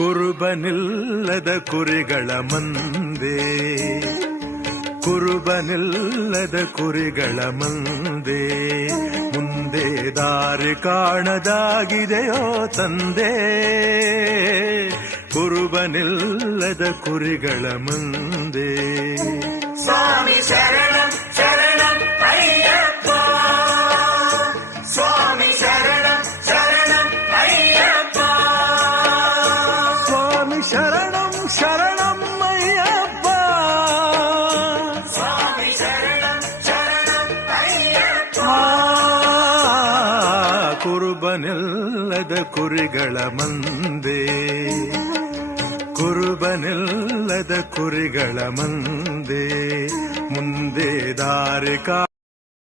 ಕುರುಬನಿಲ್ಲದ ಕುರಿಗಳ ಮಂದೆ, ಕುರುಬನಿಲ್ಲದ ಕುರಿಗಳ ಮಂದೆ, ಮುಂದೆ ದಾರಿ ಕಾಣದಾಗಿದೆಯೋ ತಂದೆ. ಕುರುಬನಿಲ್ಲದ ಕುರಿಗಳ ಮಂದೆ. ಸ್ವಾಮಿ ಶರಣಂ ಶರಣಂ ಅಯ್ಯಪ್ಪ, ಸ್ವಾಮಿ ಶರಣಂ ಶರಣಂ ಅಯ್ಯಪ್ಪ, ಸ್ವಾಮಿ ಶರಣಂ ಶರಣಂ ಅಯ್ಯಪ್ಪ, ಸ್ವಾಮಿ ಶರಣಂ ಶರಣಂ ಅಯ್ಯಪ್ಪ. ಕುರುಬನಿಲ್ಲದ ಕುರಿಗಳ ಮಂದೆ, ಕುರುಬನಿಲ್ಲದ ಕುರಿಗಳ ಮಂದೆ, ಮುಂದೆ ದಾರಿ